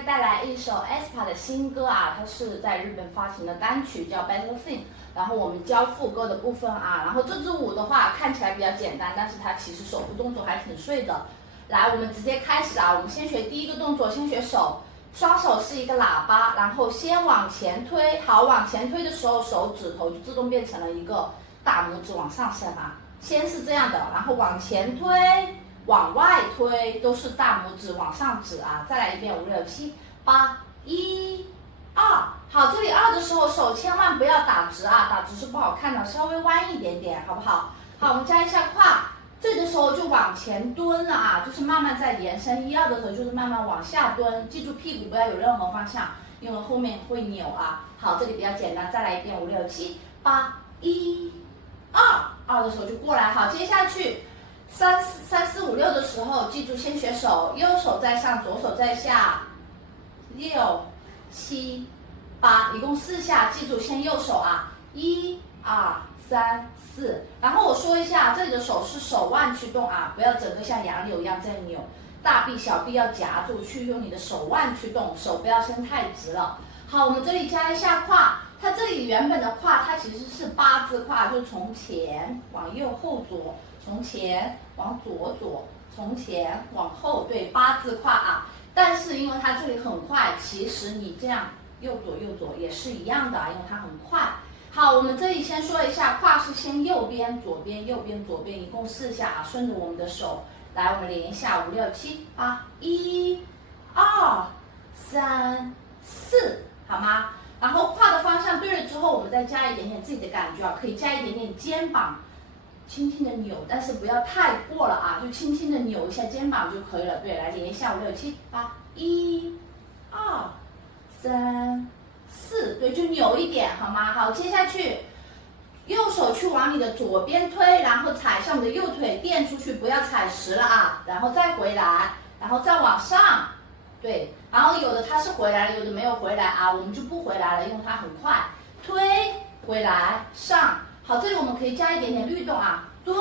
家带来一首 aespa 的新歌啊，它是在日本发行的单曲叫 Better Thing。然后我们教副歌的部分啊，然后这支舞的话看起来比较简单，但是它其实手部动作还挺碎的。来，我们直接开始啊，我们先学第一个动作，先学手，双手是一个喇叭，然后先往前推，好，往前推的时候手指头就自动变成了一个大拇指往上伸啊，先是这样的，然后往前推。往外推都是大拇指往上指啊，再来一遍，5、6、7、8、1、2，好，这里2的时候手千万不要打直啊，打直是不好看的，稍微弯一点点，好不好？好，我们加一下胯，这个时候就往前蹲了啊，就是慢慢在延伸，1、2的时候就是慢慢往下蹲，记住屁股不要有任何方向，因为后面会扭啊。好，这里比较简单，再来一遍，5、6、7、8、1、2，2的时候就过来，好，接下去。3、4、5、6的时候，记住先学手，右手在上，左手在下，6、7、8，一共4下，记住先右手啊，1、2、3、4。然后我说一下，这里的手是手腕去动啊，不要整个像杨柳一样在扭，大臂、小臂要夹住，去用你的手腕去动，手不要伸太直了。好，我们这里加一下胯，它这里原本的胯它其实是8字胯，就是从前往右后左。从前往左，从前往后，对，8字胯啊。但是因为它这里很快，其实你这样右左也是一样的，因为它很快。好，我们这里先说一下，胯是先右边、左边、右边、左边，一共4下啊。顺着我们的手来，我们连一下，5、6、7、8、1、2、3、4，好吗？然后胯的方向对了之后，我们再加一点点自己的感觉啊，可以加一点点肩膀。轻轻的扭，但是不要太过了啊，就轻轻的扭一下肩膀就可以了。对，来连一下，5、6、7、8、1、2、3、4，对，就扭一点，好吗？好，接下去，右手去往你的左边推，然后踩上你的右腿垫出去，不要踩实了啊，然后再回来，然后再往上，对，然后有的它是回来了，有的没有回来啊，我们就不回来了，因为它很快，推回来上。好，这里我们可以加一点点律动啊，蹲，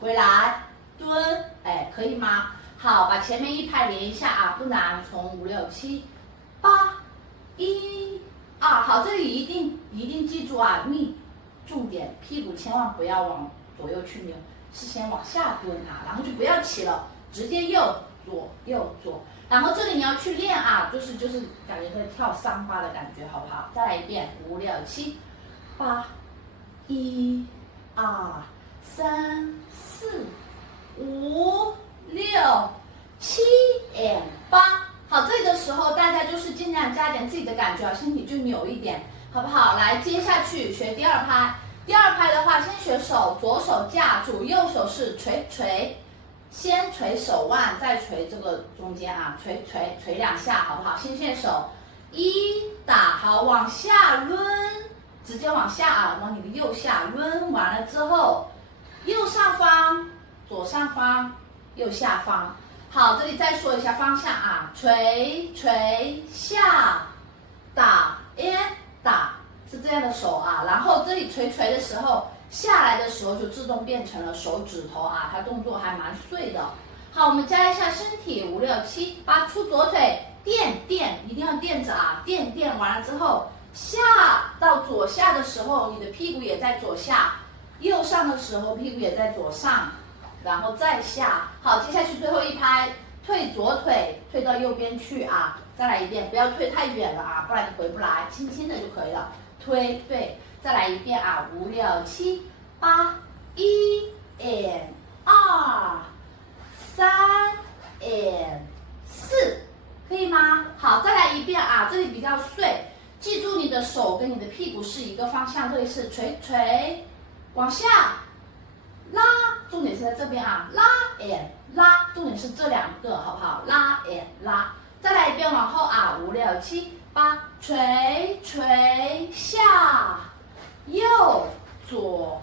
回来，蹲，哎，可以吗？好，把前面一拍连一下啊，不难，从5、6、7、8、1、2，好，这里一定记住啊，重点，屁股千万不要往左右去扭，是先往下蹲啊，然后就不要起了，直接右左，然后这里你要去练啊，就是感觉在跳桑巴的感觉，好不好？再来一遍，5、6、7、8。1、2、3、4、5、6、7 and 8，好，这个时候大家就是尽量加点自己的感觉啊，身体就扭一点，好不好？来，接下去学第2拍。第2拍的话，先学手，左手架住，右手是捶，先捶手腕，再捶这个中间啊，捶2下，好不好？先学手，1打，好，往下抡。直接往下啊，往你的右下抡完了之后，右上方、左上方、右下方。好，这里再说一下方向啊，捶下，打打，是这样的手啊。然后这里捶的时候，下来的时候就自动变成了手指头啊，它动作还蛮碎的。好，我们加一下身体，5、6、7、8，出左腿垫，一定要垫着啊，垫完了之后。下到左下的时候，你的屁股也在左下；右上的时候，屁股也在左上，然后再下。好，接下去最后一拍，退左腿，退到右边去啊！再来一遍，不要退太远了啊，不然你回不来，轻轻的就可以了。推，对，再来一遍啊！5、6、7、8、1 and 2、3 and 4，可以吗？好，再来一遍啊！这里比较碎。记住你的手跟你的屁股是一个方向，这里是捶，往下拉，重点是在这边啊，拉 and 拉，重点是这2个，好不好？拉 and 拉，再来一遍往后啊，5、6、7、8，捶下，右左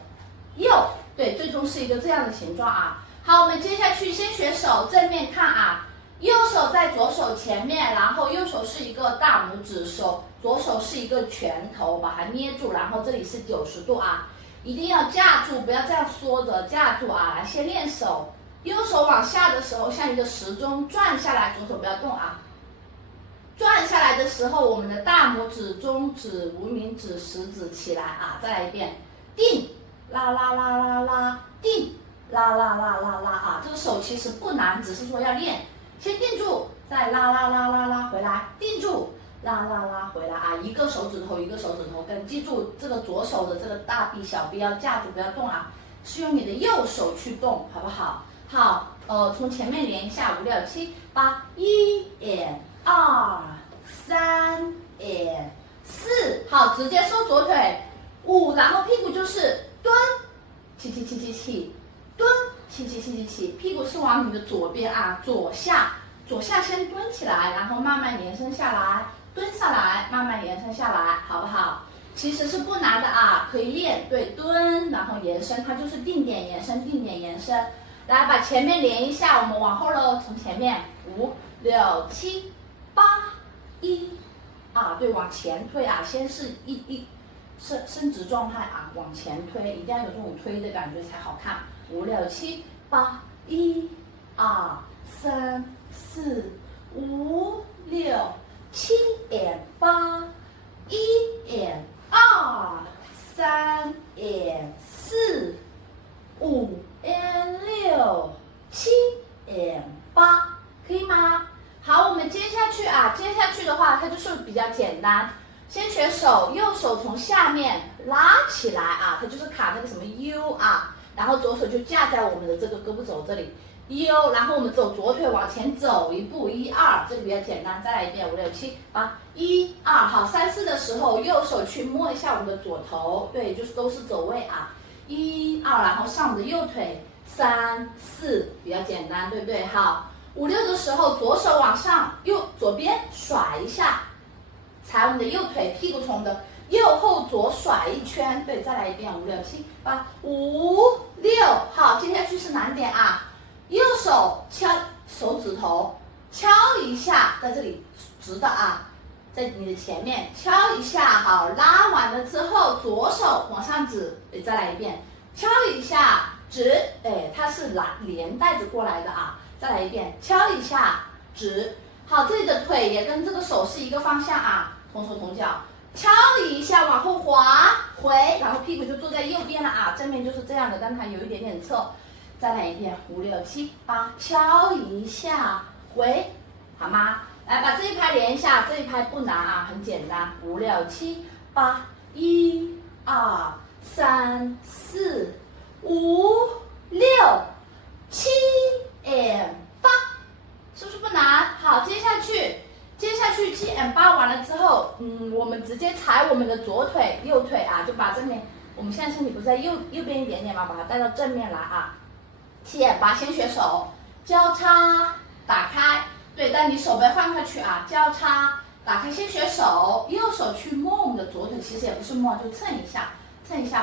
右，对，最终是一个这样的形状啊。好，我们接下去先学手，正面看啊。右手在左手前面，然后右手是一个大拇指，左手是一个拳头，把它捏住，然后这里是90度啊，一定要架住，不要这样缩着，架住啊。来，先练手，右手往下的时候像一个时钟转下来，左手不要动啊，来的时候，我们的大拇指、中指、无名指、食指起来啊，再来一遍，定，拉拉拉拉拉，定，拉拉拉拉拉啊，这个手其实不难，只是说要练，先定住，再拉拉拉拉拉回来，定住。拉拉拉回来啊，一个手指头一个手指头跟，记住这个左手的这个大臂小臂要架住不要动啊，是用你的右手去动，好不好？好，从前面连一下，5、6、7、8，1 and 2 3 and 4，好，直接收左腿，5，然后屁股就是蹲，起起起起起，蹲，起起起起起，屁股是往你的左边啊，左下先蹲起来，然后慢慢延伸下来。蹲下来，慢慢延伸下来，好不好？其实是不难的啊，可以练。对，蹲，然后延伸，它就是定点延伸，定点延伸。来，把前面连一下，我们往后喽，从前面5、6、7、8、1、2，对，往前推啊，先是伸直状态啊，往前推，一定要有这种推的感觉才好看。5、6、7、8、1、2、3、4、5、6。7 and 8，1 and 2 3 and 4 5 and 6 7 and 8，可以吗？好，我们接下去啊，接下去的话它就是比较简单，先学手，右手从下面拉起来啊，它就是卡那个什么 U 啊，然后左手就架在我们的这个胳膊肘这里。U， 然后我们走左腿往前走一步，1、2，这个比较简单，再来一遍，5、6、7、8，1、2，好，3、4的时候，右手去摸一下我们的左头，对，就是都是走位啊，1、2，然后上我们的右腿，3、4，比较简单，对不对？好，5、6的时候，左手往上，左边甩一下，踩我们的右腿，屁股从的右后左甩一圈，对，再来一遍，5、6、7、8、5、6，好，接下去是难点啊。右手敲手指头，敲一下，在这里直的啊，在你的前面敲一下，好，拉完了之后，左手往上指，再来一遍，敲一下，直，它是连带着过来的啊，再来一遍，敲一下，直，好，这里的腿也跟这个手是一个方向啊，同手同脚，敲一下，往后滑回，然后屁股就坐在右边了啊，正面就是这样的，但它有一点点侧。再来一遍，5、6、7、8，敲一下回，好吗？来把这一拍连一下，这一拍不难啊，很简单。5、6、7、8，1、2、3、4、5、6、7 and 8，是不是不难？好，接下去7 and 8完了之后，我们直接踩我们的左腿、右腿啊，就把正面，我们现在身体不是在右边一点点吗？把它带到正面来啊。7 and 8，先学手，交叉打开，对，但你手不要放下去啊，交叉打开，先学手，右手去摸我们的左腿，其实也不是摸，就蹭一下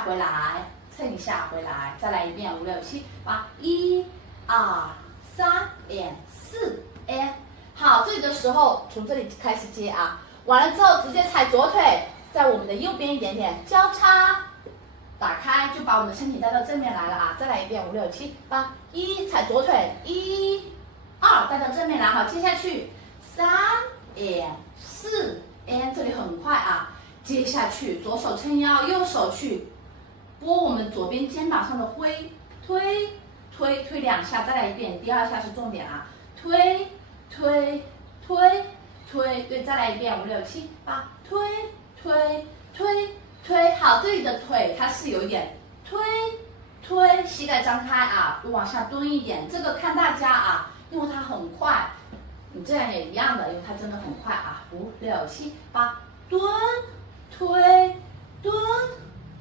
回来，蹭一下回来，再来一遍，5、6、7、8，1、2、3 and 4 and， 好，这里的时候从这里开始接啊，完了之后直接踩左腿，在我们的右边一点点，交叉。打开就把我们的身体带到正面来了啊！再来一遍，5、6、7、8， 1踩左腿，1、2带到正面来，好，接下去3 and 4 and， 这里很快啊！接下去左手撑腰，右手去拨我们左边肩膀上的灰，推2下，再来一遍，第2下是重点啊！推，对，再来一遍，5、6、7、8，推，好，这里的腿它是有一点推，膝盖张开啊，往下蹲一点，这个看大家啊，因为它很快，你这样也一样的，因为它真的很快啊，5、6、7、8，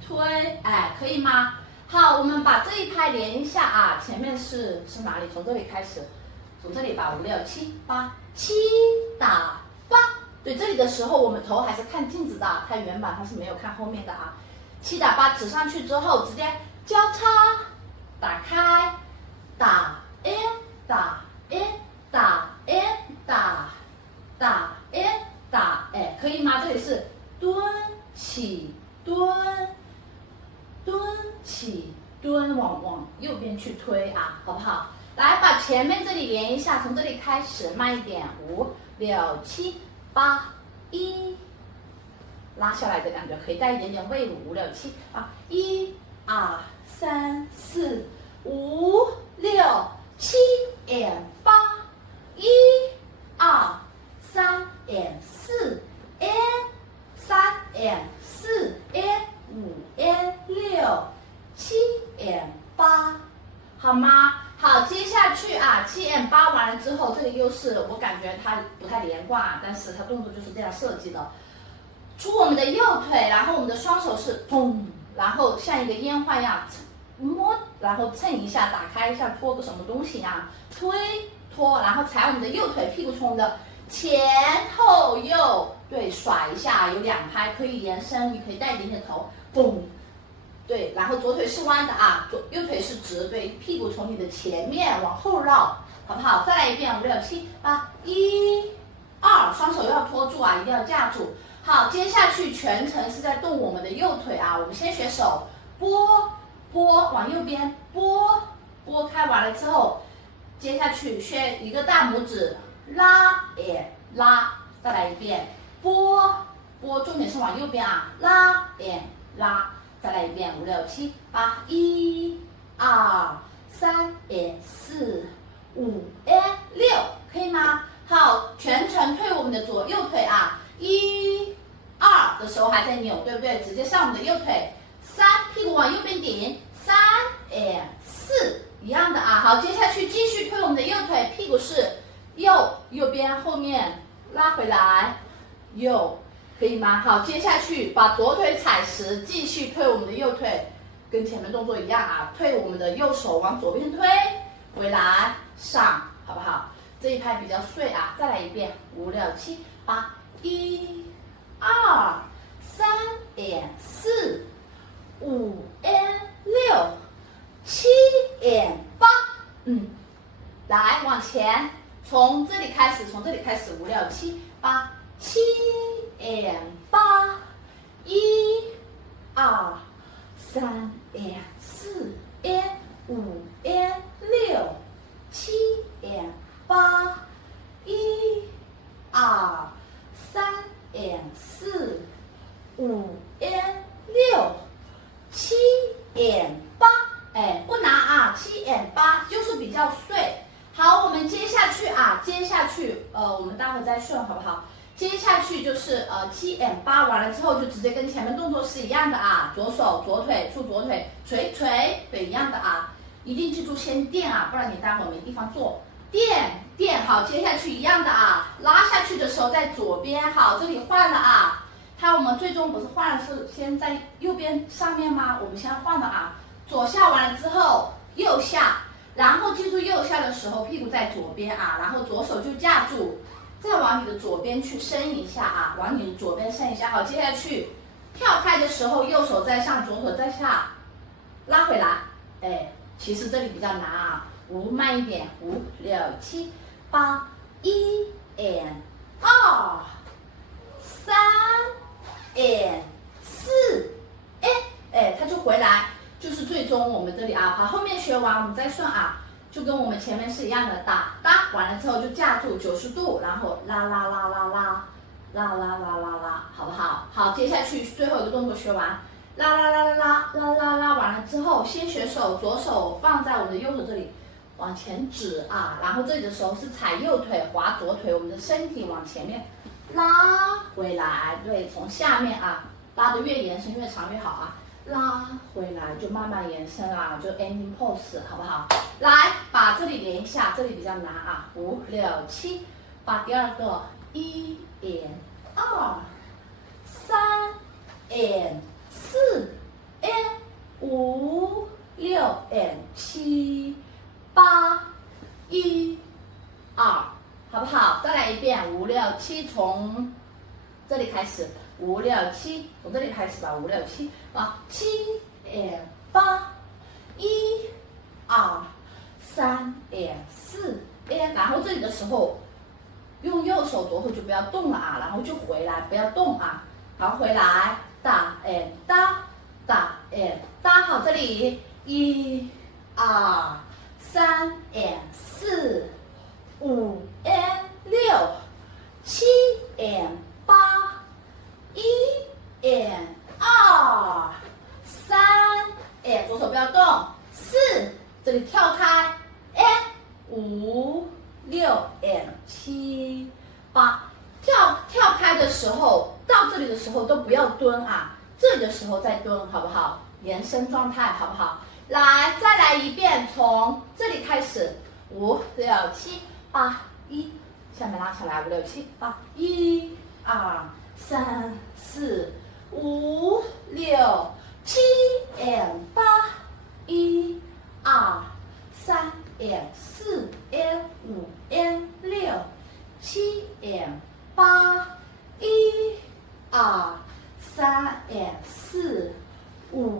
推，哎，可以吗？好，我们把这一拍连一下啊，前面是哪里？从这里开始，从这里吧，5、6、7、8，7打8。对，这里的时候我们头还是看镜子的，它原版它是没有看后面的啊。7打8指上去之后，直接交叉打开，打 N 打 N 打 N 打 N 打，哎，可以吗？这里是蹲起蹲，往右边去推啊，好不好？来，把前面这里连一下，从这里开始，慢一点，5、6、7、8、1、1，拉下来的感觉，可以带一点点位5、6、7啊，1、2、3、4、5、6、7 and 8， 1、2、3 and 4 and 3 and 4 and 5 and 6、7 and 8，好吗？好，接下去啊，7 and 8完了之后，这个又是我感觉它不太连贯，但是它动作就是这样设计的。出我们的右腿，然后我们的双手是咚，然后像一个烟花一样摸，然后蹭一下，打开一下，拖个什么东西啊，推拖，然后踩我们的右腿，屁股从我们的前后右，对，甩一下，有2拍，可以延伸，你可以带一点点头，嘣。对，然后左腿是弯的啊，右腿是直，对，屁股从你的前面往后绕，好不好？再来一遍，5、6、7、8、1、2，双手要托住啊，一定要架住。好，接下去全程是在动我们的右腿啊，我们先学手拨拨，往右边拨拨开完了之后，接下去学一个大拇指拉拉，再来一遍拨拨，重点是往右边啊，拉拉。再来一遍，5、6、7、8、1、2、3、4、5、6，可以吗？好，全程推我们的左右腿啊，1、2的时候还在扭，对不对？直接上我们的右腿，3，屁股往右边顶，3、4，一样的啊。好，接下去继续推我们的右腿，屁股是右边后面拉回来，右。可以吗？好，接下去把左腿踩实，继续推我们的右腿，跟前面动作一样啊，推我们的右手往左边推，回来上，好不好？这一拍比较碎啊，再来一遍，5、6、7、8、1、2、3 4、5 6、7 8，来往前，从这里开始，5、6、7、8、7 8， 1、2、3 4 5 6 7 8， 1、2、3 4 5 6 7 8，不难啊，7 8就是比较碎。好，我们接下去啊，我们待会再顺好不好？接下去就是7 8完了之后，就直接跟前面动作是一样的啊，左手左腿触左腿，捶捶，对，一样的啊，一定记住先垫啊，不然你待会儿没地方做。垫好，接下去一样的啊，拉下去的时候在左边，好，这里换了啊，我们最终不是换了是先在右边上面吗？我们先换了啊，左下完了之后右下，然后记住右下的时候屁股在左边啊，然后左手就架住。再往你的左边去伸一下啊，往你的左边伸一下。好，接下去跳开的时候，右手在上，左手在下，拉回来。其实这里比较难啊，5慢一点，5、6、7、8、1 2、3 4，它就回来，就是最终我们这里啊，好，后面学完我们再顺啊。就跟我们前面是一样的，打完了之后就架住90度，然后拉，好不好？好，接下去最后一个动作学完，拉完了之后，先学手，左手放在我们的右手这里，往前指啊，然后这里的时候是踩右腿，滑左腿，我们的身体往前面拉回来，对，从下面啊，拉得越延伸越长越好啊。拉回来就慢慢延伸啊，就 ending pose 好不好？来，把这里连一下，这里比较难啊。5、6、7，把第二个1 2 3 4 5 6 7 8 1 2，好不好？再来一遍5、6、7，从这里开始。5、6、7，从这里开始吧。5、6、7，啊，7 8 1 2 3 4，然后这里的时候用右手，左手就不要动了啊，然后就回来，不要动啊。好，回来，打好，这里1、2、3 4 5 6 7 8。时候到这里的时候都不要蹲啊，这里的时候再蹲，好不好？延伸状态，好不好？来，再来一遍，从这里开始，5、6、7、8，下面拉起来，5、6、7、8，1、2、3、4、5、6、7 and 8， 1、2、3 and 4 and 5 and 6、7 and 8， 1、2、3 and 4、5 and 6、7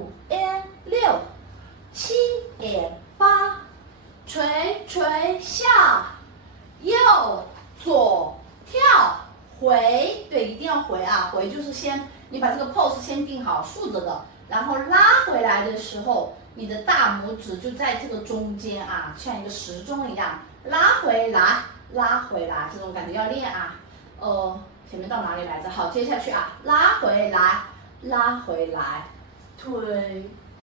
and 8，垂垂下，右左跳回，对，一定要回啊，回就是先你把这个 pose 先定好，竖着的，然后拉回来的时候，你的大拇指就在这个中间啊，像一个时钟一样，拉回来，拉回来，这种感觉要练啊。前面到哪里来着？好，接下去啊，拉回来，拉回来，推。